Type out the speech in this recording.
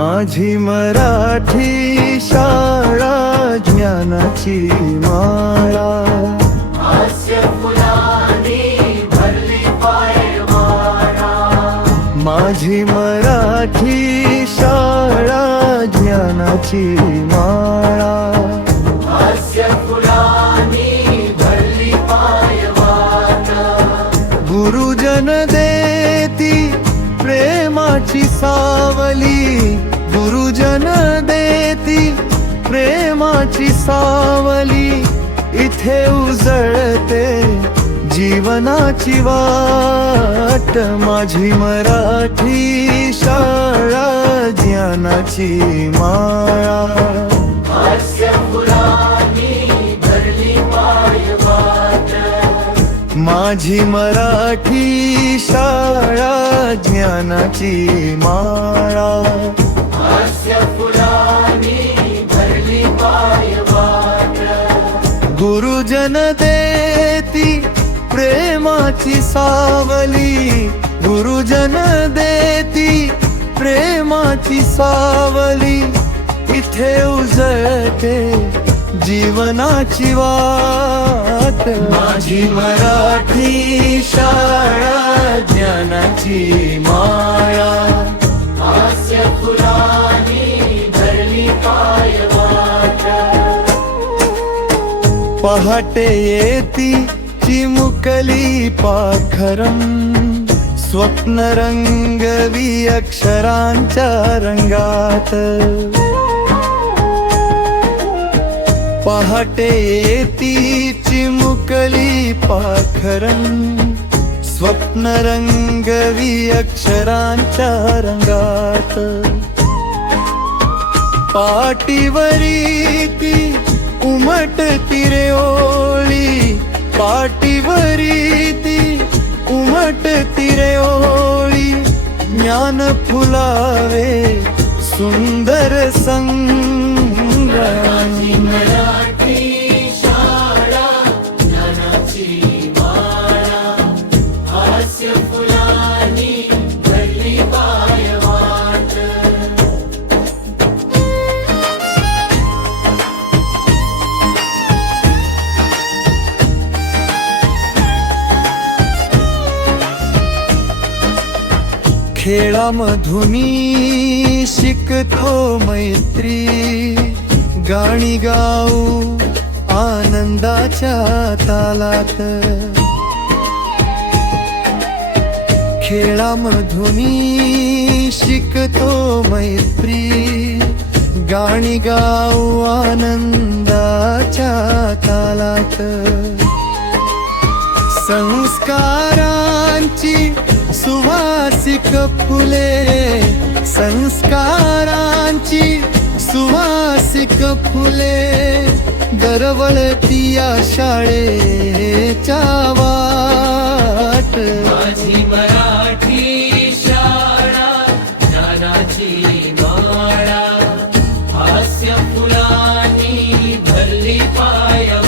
माझी मराठी शाळा ज्ञानाची माळा, हास्य फुलांनी भरली पायवाडा. माझी मराठी शाळा ज्ञानाची माळा, हास्य फुलांनी भरली पायवाडा. गुरुजन देती प्रेमाची सावली, गुरुजन देती प्रेमाची सावली. इथे उजळते जीवनाची वाट, माझी मराठी शाळा ज्ञानाची माळा. हास्य फुलांनी भरली पायवाडा. माझी मराठी शाळा ज्ञानाची माळा, हास्य फुलांनी भरली पायवाडा. गुरुजन देती प्रेमाची सावली, गुरुजन देती प्रेमाची सावली. इथे उजळते जीवनाची वाट, माझी मराठी शाळा ज्ञानाची माळा. हास्य फुलांनी भरली पायवाडा. पहाटे येती चिमुकली पाखरं, स्वप्न रंगवी अक्षरांच्या रंगात. पहाटे येती चिमुकली पाखरं, स्वप्न रंगवी अक्षरांच्या रंगात. पाटीवरी ती उमटती रे ओळी, पाटीवरी ती उमटती रे ओळी. ज्ञान फुलावे सुंदर संग, मराठी शाळा ज्ञानाची माळा. हास्य फुलांनी भरली पायवाट. खेळामधुनी शिकतो मैत्री, गाणी गाऊ आनंदाच्या तालात. खेळामधुनी शिकतो मैत्री, गाणी गाऊ आनंदाच्या तालात. संस्कारांची सुवासिक फुले, संस्कारांची सुवासिक फुले. दरवळती या शाळेच्या वाट, माझी मराठी शाळा ज्ञानाची माळा. हास्य फुलांनी भरली पायवाट.